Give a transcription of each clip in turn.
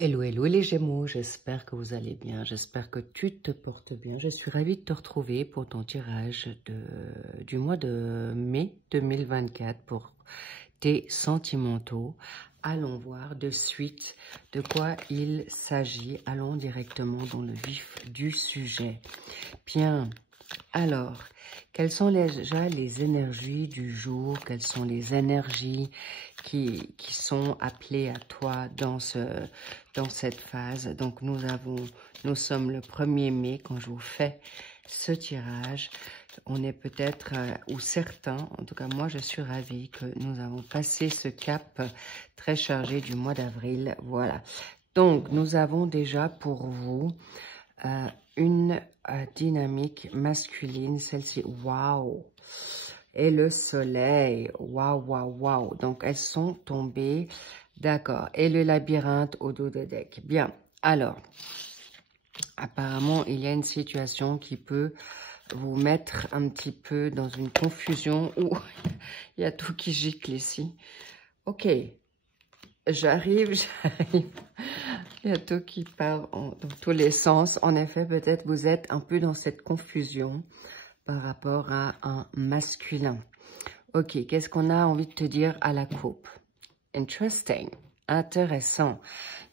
Hello, hello les Gémeaux, j'espère que vous allez bien, j'espère que tu te portes bien. Je suis ravie de te retrouver pour ton tirage du mois de mai 2024 pour tes sentimentaux. Allons voir de suite de quoi il s'agit. Allons directement dans le vif du sujet. Bien, alors, quelles sont déjà les énergies du jour? Quelles sont les énergies qui sont appelées à toi dans cette phase? Donc, nous sommes le 1er mai quand je vous fais ce tirage. On est peut-être, ou certains, en tout cas moi je suis ravie que nous avons passé ce cap très chargé du mois d'avril. Voilà. Donc, nous avons déjà pour vous une dynamique masculine, celle-ci, waouh, et le soleil, waouh, waouh, waouh, donc elles sont tombées, d'accord, et le labyrinthe au dos de deck. Bien, alors, apparemment, il y a une situation qui peut vous mettre un petit peu dans une confusion où il y a tout qui gicle ici. Ok, j'arrive. Il y a tout qui part dans tous les sens. En effet, peut-être vous êtes un peu dans cette confusion par rapport à un masculin. Ok, qu'est-ce qu'on a envie de te dire à la coupe? Interesting, intéressant.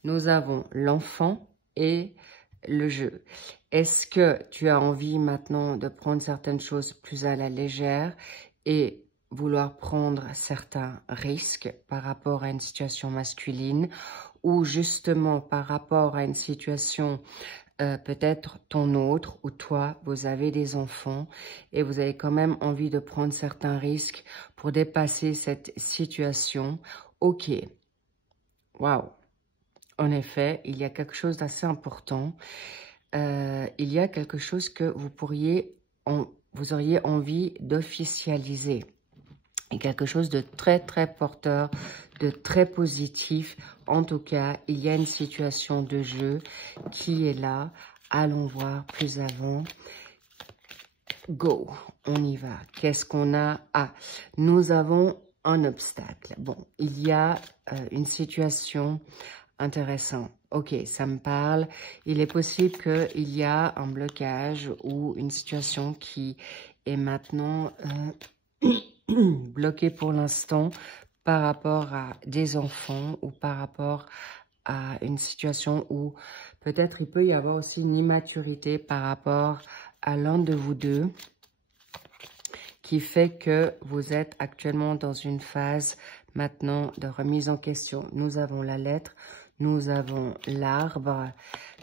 Nous avons l'enfant et le jeu. Est-ce que tu as envie maintenant de prendre certaines choses plus à la légère et vouloir prendre certains risques par rapport à une situation masculine ou justement par rapport à une situation peut-être ton autre ou toi, vous avez des enfants et vous avez quand même envie de prendre certains risques pour dépasser cette situation? Ok, waouh. En effet, il y a quelque chose d'assez important. Il y a quelque chose que vous auriez envie d'officialiser. Et quelque chose de très, très porteur, de très positif. En tout cas, il y a une situation de jeu qui est là. Allons voir plus avant. Go, on y va. Qu'est-ce qu'on a? Ah, nous avons un obstacle. Bon, il y a une situation intéressante. Ok, ça me parle. Il est possible qu'il y a un blocage ou une situation qui est maintenant bloquée pour l'instant par rapport à des enfants ou par rapport à une situation où peut-être il peut y avoir aussi une immaturité par rapport à l'un de vous deux qui fait que vous êtes actuellement dans une phase maintenant de remise en question. Nous avons la lettre, nous avons l'arbre.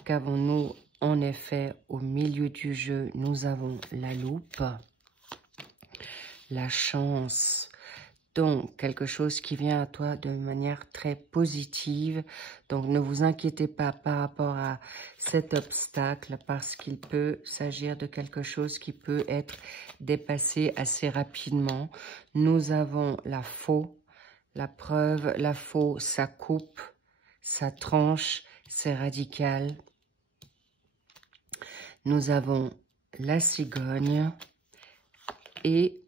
Qu'avons-nous en effet au milieu du jeu? Nous avons la loupe, la chance. Donc, quelque chose qui vient à toi de manière très positive. Donc, ne vous inquiétez pas par rapport à cet obstacle parce qu'il peut s'agir de quelque chose qui peut être dépassé assez rapidement. Nous avons la faux, la preuve, la faux, ça coupe, ça tranche, c'est radical. Nous avons la cigogne et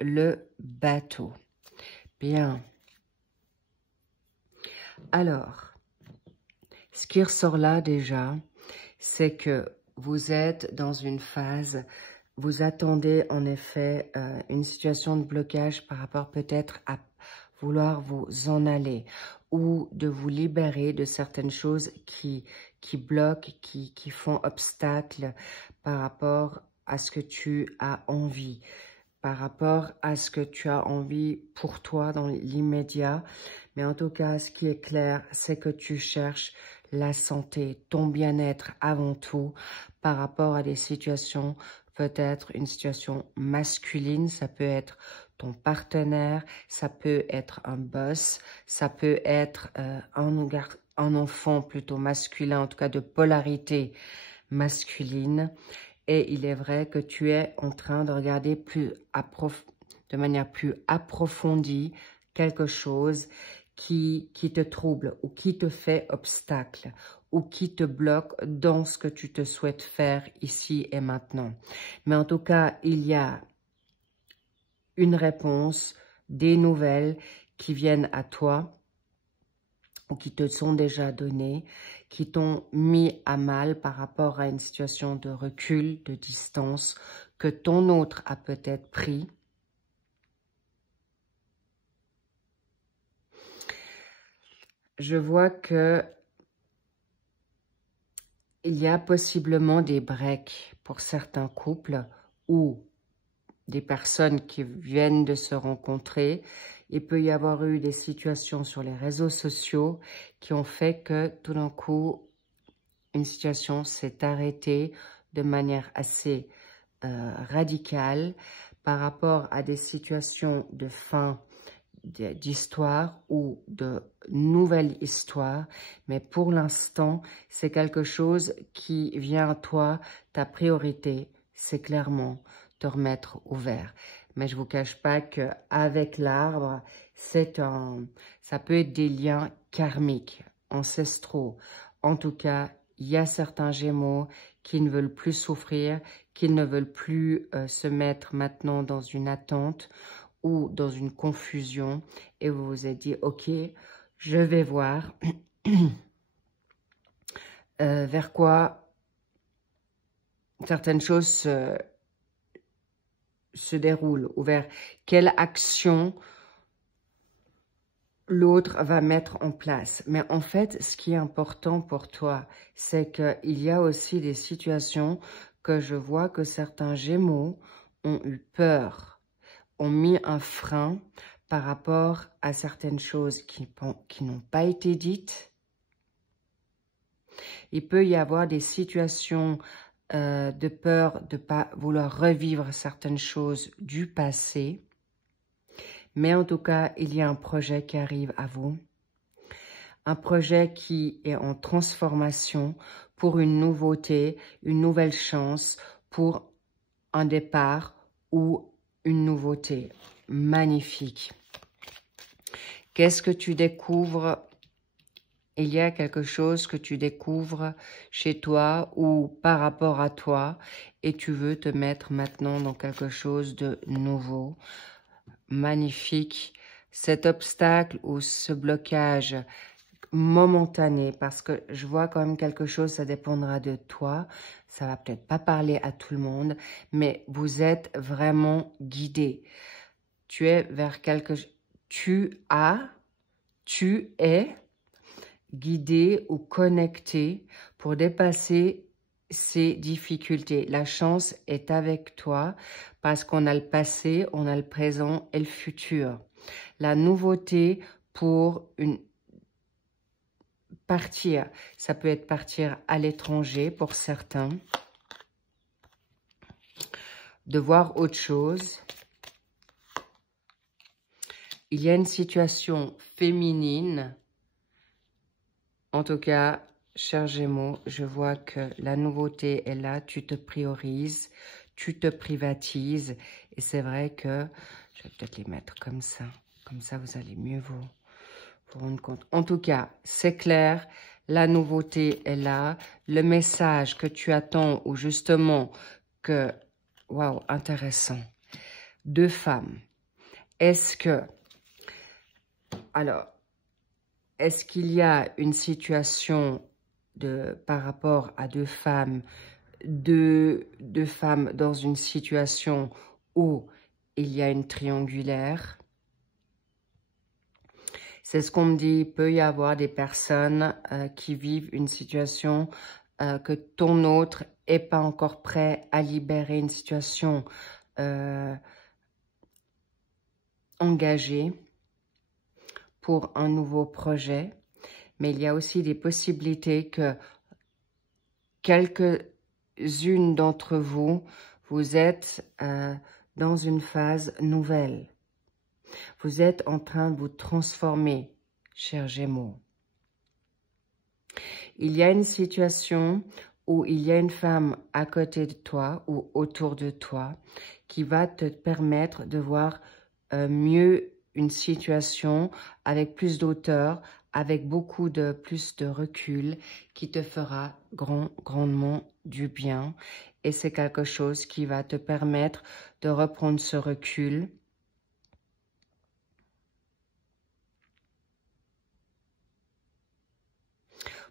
le bateau. Bien. Alors, ce qui ressort là déjà, c'est que vous êtes dans une phase, vous attendez en effet une situation de blocage par rapport peut-être à vouloir vous en aller ou de vous libérer de certaines choses qui bloquent, qui font obstacle par rapport à ce que tu as envie, par rapport à ce que tu as envie pour toi dans l'immédiat. Mais en tout cas, ce qui est clair, c'est que tu cherches la santé, ton bien-être avant tout, par rapport à des situations, peut-être une situation masculine, ça peut être ton partenaire, ça peut être un boss, ça peut être un enfant plutôt masculin, en tout cas de polarité masculine. Et il est vrai que tu es en train de regarder de manière plus approfondie quelque chose qui te trouble ou qui te fait obstacle ou qui te bloque dans ce que tu te souhaites faire ici et maintenant. Mais en tout cas, il y a une réponse, des nouvelles qui viennent à toi ou qui te sont déjà donnés, qui t'ont mis à mal par rapport à une situation de recul, de distance, que ton autre a peut-être pris. Je vois que il y a possiblement des breaks pour certains couples ou des personnes qui viennent de se rencontrer. Il peut y avoir eu des situations sur les réseaux sociaux qui ont fait que tout d'un coup, une situation s'est arrêtée de manière assez radicale par rapport à des situations de fin d'histoire ou de nouvelle histoire, mais pour l'instant, c'est quelque chose qui vient à toi. Ta priorité, c'est clairement te remettre au vert. Mais je vous cache pas que avec l'arbre, ça peut être des liens karmiques, ancestraux. En tout cas, il y a certains Gémeaux qui ne veulent plus souffrir, qui ne veulent plus se mettre maintenant dans une attente ou dans une confusion, et vous vous êtes dit, ok, je vais voir vers quoi certaines choses se déroulent, ou vers quelle action l'autre va mettre en place. Mais en fait, ce qui est important pour toi, c'est qu'il y a aussi des situations que je vois que certains Gémeaux ont eu peur, ont mis un frein par rapport à certaines choses qui n'ont pas été dites. Il peut y avoir des situations de peur de ne pas vouloir revivre certaines choses du passé. Mais en tout cas, il y a un projet qui arrive à vous. Un projet qui est en transformation pour une nouveauté, une nouvelle chance, pour un départ ou une nouveauté. Magnifique. Qu'est-ce que tu découvres? Il y a quelque chose que tu découvres chez toi ou par rapport à toi et tu veux te mettre maintenant dans quelque chose de nouveau. Magnifique. Cet obstacle ou ce blocage momentané, parce que je vois quand même quelque chose, ça dépendra de toi. Ça va peut-être pas parler à tout le monde, mais vous êtes vraiment guidé. Tu es vers quelque chose. Tu es guidé ou connecté pour dépasser ces difficultés. La chance est avec toi parce qu'on a le passé, on a le présent et le futur. La nouveauté pour partir, ça peut être partir à l'étranger pour certains, de voir autre chose. Il y a une situation féminine. En tout cas, cher Gémeaux, je vois que la nouveauté est là, tu te priorises, tu te privatises. Et c'est vrai que, je vais peut-être les mettre comme ça vous allez mieux vous rendre compte. En tout cas, c'est clair, la nouveauté est là. Le message que tu attends, ou justement que, waouh, intéressant, 2 femmes. Est-ce qu'il y a une situation par rapport à 2 femmes, deux femmes dans une situation où il y a une triangulaire? C'est ce qu'on me dit. Il peut y avoir des personnes qui vivent une situation que ton autre n'est pas encore prêt à libérer, une situation engagée pour un nouveau projet. Mais il y a aussi des possibilités que quelques-unes d'entre vous, vous êtes dans une phase nouvelle. Vous êtes en train de vous transformer, chers Gémeaux. Il y a une situation où il y a une femme à côté de toi ou autour de toi qui va te permettre de voir mieux une situation avec plus d'auteur, avec plus de recul, qui te fera grandement du bien. Et c'est quelque chose qui va te permettre de reprendre ce recul.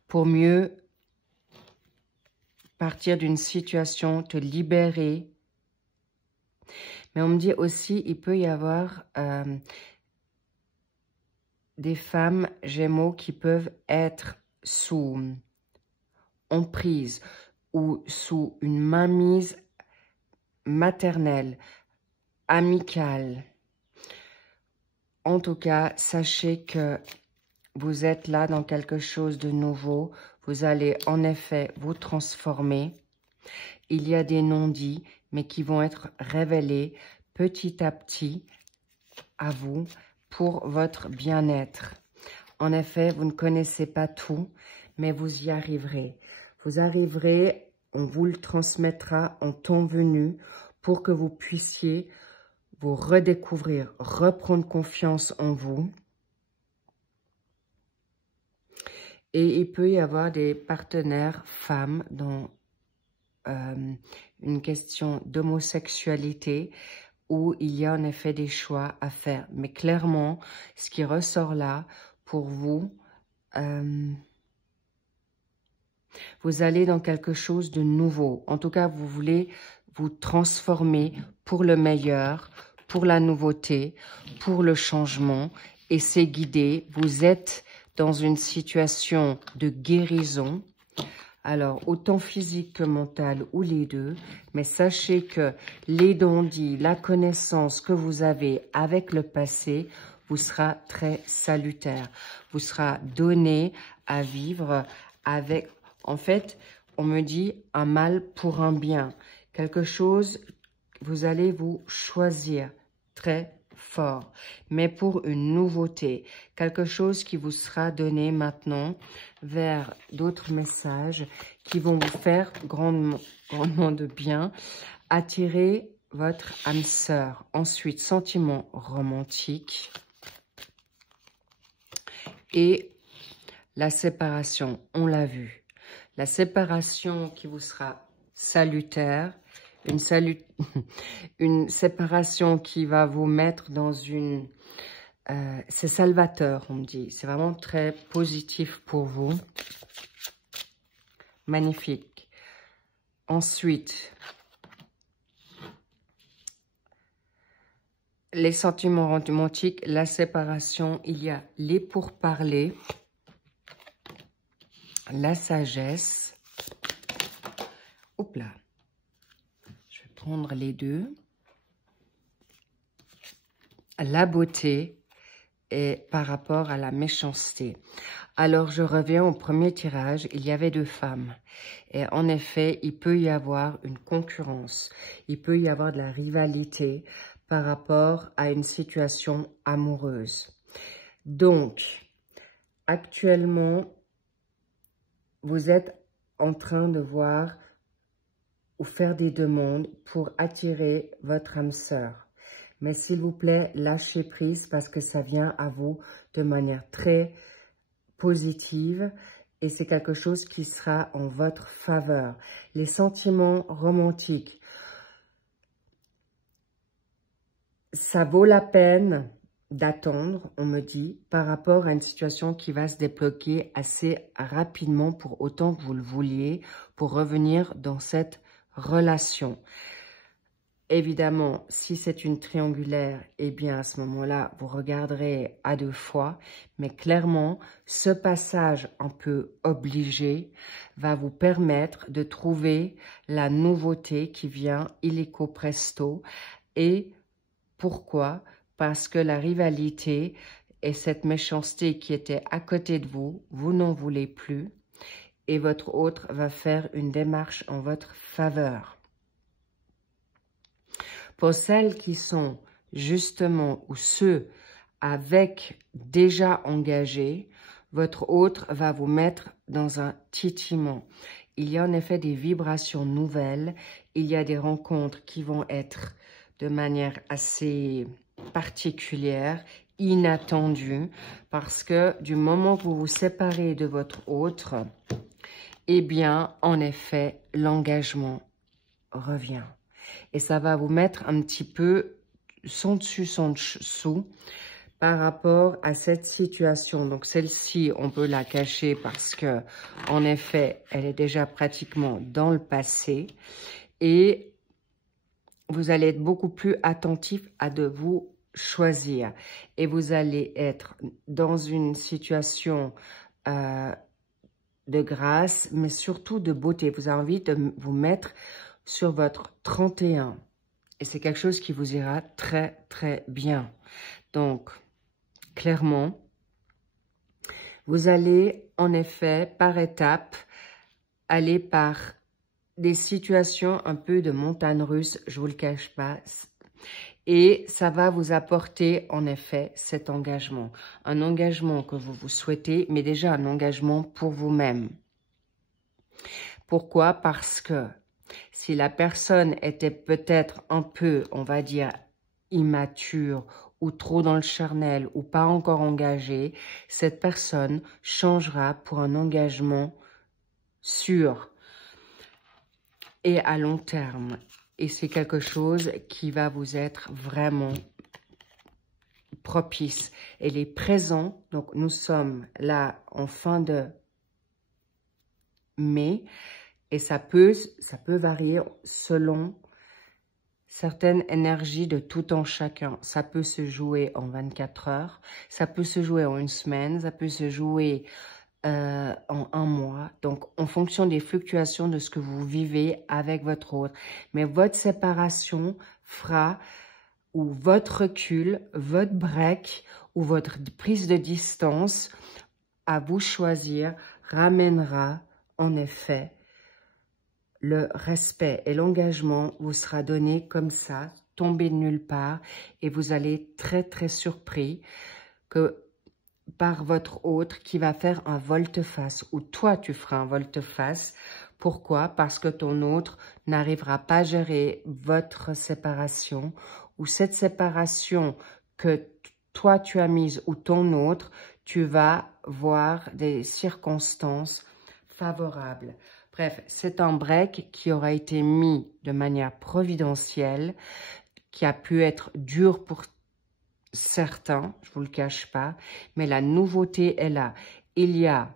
pour mieux partir d'une situation, te libérer. Mais on me dit aussi, il peut y avoir des femmes Gémeaux qui peuvent être sous emprise ou sous une mainmise maternelle, amicale. En tout cas, sachez que vous êtes là dans quelque chose de nouveau. Vous allez en effet vous transformer. Il y a des non-dits, mais qui vont être révélés petit à petit à vous pour votre bien-être. En effet, vous ne connaissez pas tout, mais vous y arriverez. Vous arriverez, on vous le transmettra en temps venu pour que vous puissiez vous redécouvrir, reprendre confiance en vous. Et il peut y avoir des partenaires femmes dans une question d'homosexualité où il y a en effet des choix à faire. Mais clairement, ce qui ressort là, pour vous, vous allez dans quelque chose de nouveau. En tout cas, vous voulez vous transformer pour le meilleur, pour la nouveauté, pour le changement. Et c'est guidé. Vous êtes dans une situation de guérison. Alors, autant physique que mentale ou les deux. Mais sachez que les non-dits, la connaissance que vous avez avec le passé vous sera très salutaire. Vous sera donné à vivre avec, en fait, on me dit un mal pour un bien. Quelque chose, vous allez vous choisir très fort, mais pour une nouveauté, quelque chose qui vous sera donné maintenant vers d'autres messages qui vont vous faire grandement de bien, attirer votre âme sœur. Ensuite, sentiment romantique et la séparation, on l'a vu. La séparation qui vous sera salutaire, une séparation qui va vous mettre dans une... c'est salvateur, on me dit. C'est vraiment très positif pour vous. Magnifique. Ensuite, les sentiments romantiques, la séparation, il y a les pourparlers, la sagesse. Hop là. Je vais prendre les deux. La beauté et par rapport à la méchanceté. Alors, je reviens au premier tirage. Il y avait deux femmes. Et en effet, il peut y avoir une concurrence. Il peut y avoir de la rivalité par rapport à une situation amoureuse. Donc, actuellement, vous êtes en train de voir ou faire des demandes pour attirer votre âme sœur. Mais s'il vous plaît, lâchez prise parce que ça vient à vous de manière très positive et c'est quelque chose qui sera en votre faveur. Les sentiments romantiques, ça vaut la peine d'attendre, on me dit, par rapport à une situation qui va se débloquer assez rapidement pour autant que vous le vouliez, pour revenir dans cette relation. Évidemment, si c'est une triangulaire, eh bien à ce moment-là, vous regarderez à deux fois. Mais clairement, ce passage un peu obligé va vous permettre de trouver la nouveauté qui vient illico presto. Et pourquoi? Parce que la rivalité et cette méchanceté qui était à côté de vous, vous n'en voulez plus. Et votre autre va faire une démarche en votre faveur. Pour celles qui sont justement, ou ceux avec déjà engagé, votre autre va vous mettre dans un titillement. Il y a en effet des vibrations nouvelles, il y a des rencontres qui vont être de manière assez particulière, inattendue, parce que du moment que vous vous séparez de votre autre, eh bien, en effet, l'engagement revient. Et ça va vous mettre un petit peu sans dessus, sans dessous, par rapport à cette situation. Donc, celle-ci, on peut la cacher parce que, en effet, elle est déjà pratiquement dans le passé. Et vous allez être beaucoup plus attentif à de vous choisir. Et vous allez être dans une situation de grâce, mais surtout de beauté. Vous avez envie de vous mettre sur votre 31. Et c'est quelque chose qui vous ira très, très bien. Donc, clairement, vous allez, en effet, par étapes, aller par des situations un peu de montagne russe, je vous le cache pas. Et ça va vous apporter, en effet, cet engagement. Un engagement que vous vous souhaitez, mais déjà un engagement pour vous-même. Pourquoi? Parce que si la personne était peut-être un peu, on va dire, immature ou trop dans le charnel ou pas encore engagée, cette personne changera pour un engagement sûr et à long terme. Et c'est quelque chose qui va vous être vraiment propice. Elle est présente, donc nous sommes là en fin de mai et ça peut varier selon certaines énergies de tout en chacun. Ça peut se jouer en 24 heures, ça peut se jouer en une semaine, ça peut se jouer en un mois. Donc, en fonction des fluctuations de ce que vous vivez avec votre autre. Mais votre séparation fera, ou votre recul, votre break, ou votre prise de distance, à vous choisir, ramènera en effet le respect et l'engagement vous sera donné comme ça, tombé de nulle part, et vous allez être très très surpris que par votre autre qui va faire un volte-face, ou toi tu feras un volte-face. Pourquoi? Parce que ton autre n'arrivera pas à gérer votre séparation, ou cette séparation que toi tu as mise, ou ton autre, tu vas voir des circonstances favorables. Bref, c'est un break qui aura été mis de manière providentielle, qui a pu être dur pour certains, je ne vous le cache pas, mais la nouveauté est là. Il y a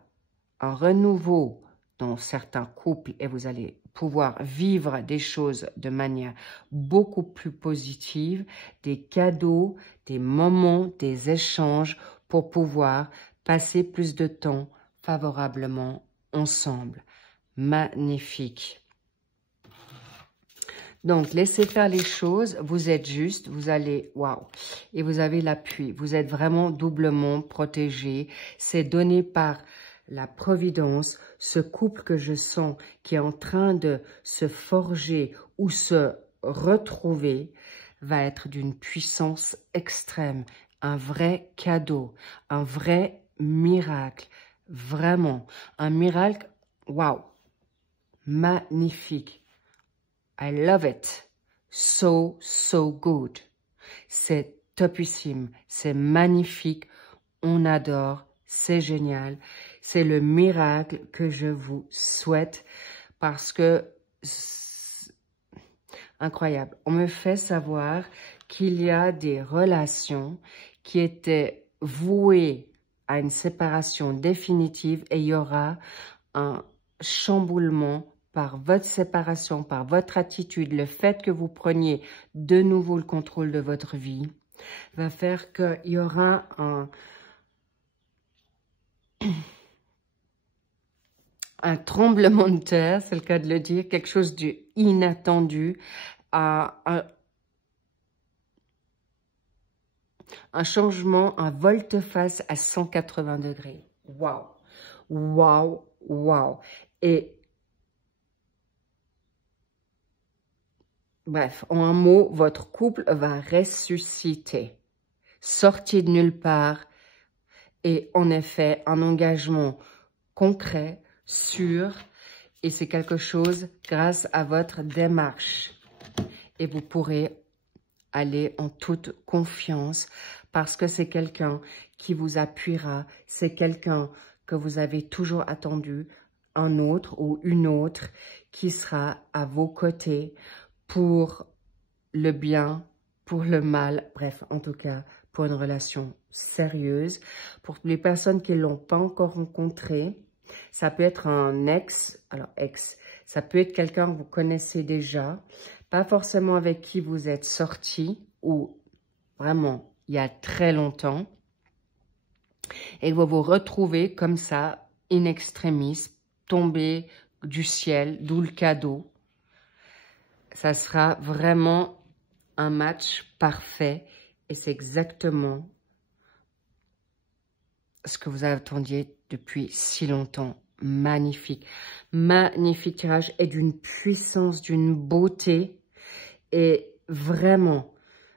un renouveau dans certains couples et vous allez pouvoir vivre des choses de manière beaucoup plus positive, des cadeaux, des moments, des échanges pour pouvoir passer plus de temps favorablement ensemble. Magnifique. Donc, laissez faire les choses, vous êtes juste, vous allez, waouh, et vous avez l'appui. Vous êtes vraiment doublement protégé. C'est donné par la providence, ce couple que je sens qui est en train de se forger ou se retrouver va être d'une puissance extrême. Un vrai cadeau, un vrai miracle, vraiment, un miracle, waouh, magnifique. I love it. So, so good. C'est topissime. C'est magnifique. On adore. C'est génial. C'est le miracle que je vous souhaite parce que incroyable. On me fait savoir qu'il y a des relations qui étaient vouées à une séparation définitive et il y aura un chamboulement par votre séparation, par votre attitude, le fait que vous preniez de nouveau le contrôle de votre vie, va faire qu'il y aura un tremblement de terre, c'est le cas de le dire, quelque chose d'inattendu, un changement, un volte-face à 180 degrés. Waouh, waouh, waouh. Et bref, en un mot, votre couple va ressusciter, sortir de nulle part et en effet, un engagement concret, sûr, et c'est quelque chose grâce à votre démarche. Et vous pourrez aller en toute confiance parce que c'est quelqu'un qui vous appuiera, c'est quelqu'un que vous avez toujours attendu, un autre ou une autre qui sera à vos côtés pour le bien, pour le mal, bref, en tout cas, pour une relation sérieuse. Pour les personnes qui ne l'ont pas encore rencontré, ça peut être un ex, alors ex, ça peut être quelqu'un que vous connaissez déjà, pas forcément avec qui vous êtes sorti ou vraiment il y a très longtemps, et vous vous retrouvez comme ça, in extremis, tombé du ciel, d'où le cadeau. Ça sera vraiment un match parfait et c'est exactement ce que vous attendiez depuis si longtemps. Magnifique. Magnifique tirage et d'une puissance, d'une beauté. Et vraiment,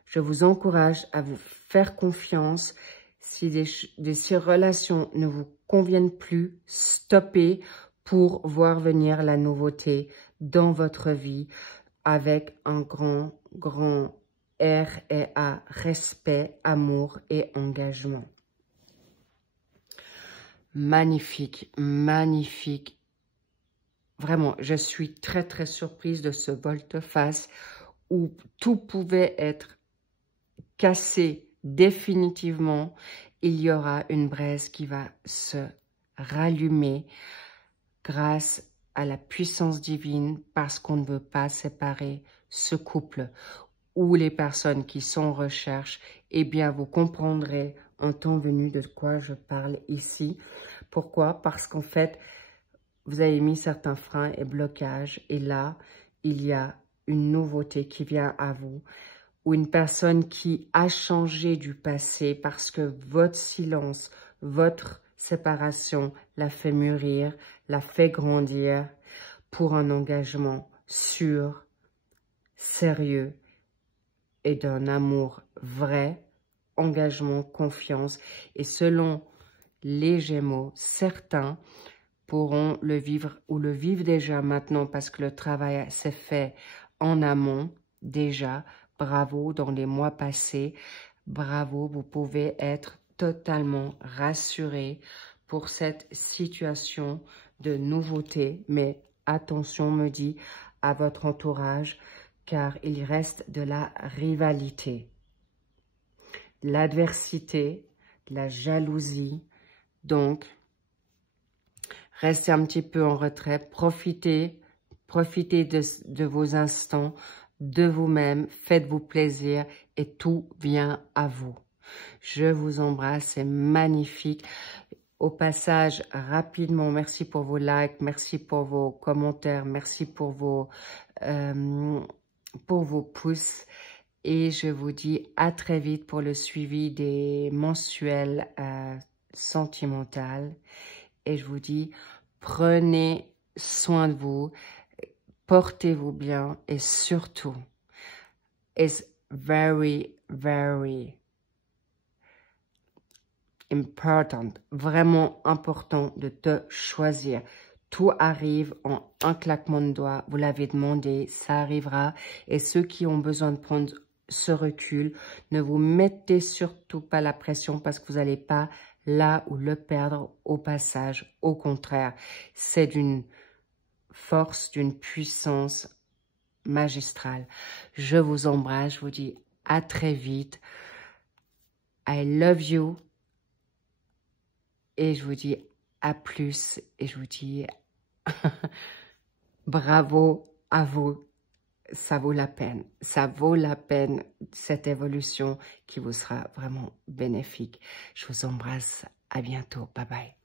je vous encourage à vous faire confiance. Si ces relations ne vous conviennent plus, stoppez pour voir venir la nouveauté dans votre vie avec un grand R et A, respect, amour et engagement. Magnifique, magnifique. Vraiment, je suis très surprise de ce volte-face où tout pouvait être cassé définitivement. Il y aura une braise qui va se rallumer grâce à la puissance divine parce qu'on ne veut pas séparer ce couple ou les personnes qui sont en recherche. Eh bien, vous comprendrez en temps venu de quoi je parle ici. Pourquoi? Parce qu'en fait, vous avez mis certains freins et blocages et là, il y a une nouveauté qui vient à vous ou une personne qui a changé du passé parce que votre silence, votre séparation l'a fait mûrir, l'a fait grandir pour un engagement sûr, sérieux et d'un amour vrai, engagement, confiance. Et selon les Gémeaux, certains pourront le vivre ou le vivent déjà maintenant parce que le travail s'est fait en amont déjà. Bravo dans les mois passés. Bravo, vous pouvez être totalement rassuré pour cette situation de nouveauté. Mais attention, me dit, à votre entourage, car il reste de la rivalité, de l'adversité, de la jalousie. Donc, restez un petit peu en retrait, profitez de vos instants, de vous-même, faites-vous plaisir et tout vient à vous. Je vous embrasse, c'est magnifique. Au passage, rapidement, merci pour vos likes, merci pour vos commentaires, merci pour vos pouces. Et je vous dis à très vite pour le suivi des mensuels sentimentales. Et je vous dis, prenez soin de vous, portez-vous bien et surtout, it's very important, vraiment important de te choisir. Tout arrive en un claquement de doigts, vous l'avez demandé, ça arrivera. Et ceux qui ont besoin de prendre ce recul, ne vous mettez surtout pas la pression parce que vous n'allez pas là où le perdre au passage. Au contraire, c'est d'une force, d'une puissance magistrale. Je vous embrasse, je vous dis à très vite. I love you. Et je vous dis à plus. Et je vous dis bravo à vous. Ça vaut la peine. Ça vaut la peine, cette évolution qui vous sera vraiment bénéfique. Je vous embrasse. À bientôt. Bye bye.